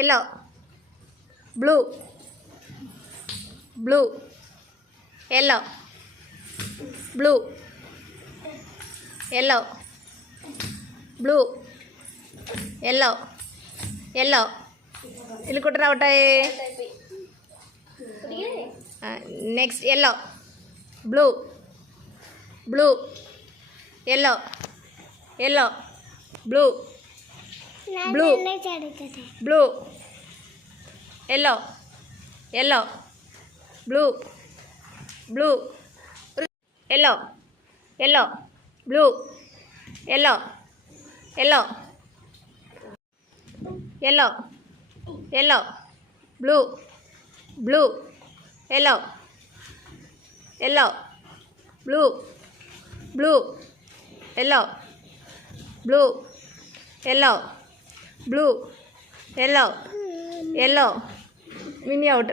Yellow. Blue. Blue. Yellow. Blue. Yellow. Blue. Yellow. Yellow. ఎల్లుకుంటారా ఉంటాయి? Next yellow. Blue. Blue. Yellow. Yellow. Blue. Blue. Blue. Yellow. Yellow. Blue. Blue. Yellow. Yellow. Blue. Yellow. Yellow. Yellow. Yellow. Blue. Blue. Yellow. Yellow. Blue. Blue. Yellow. Blue. Yellow. Blue yellow yellow mini out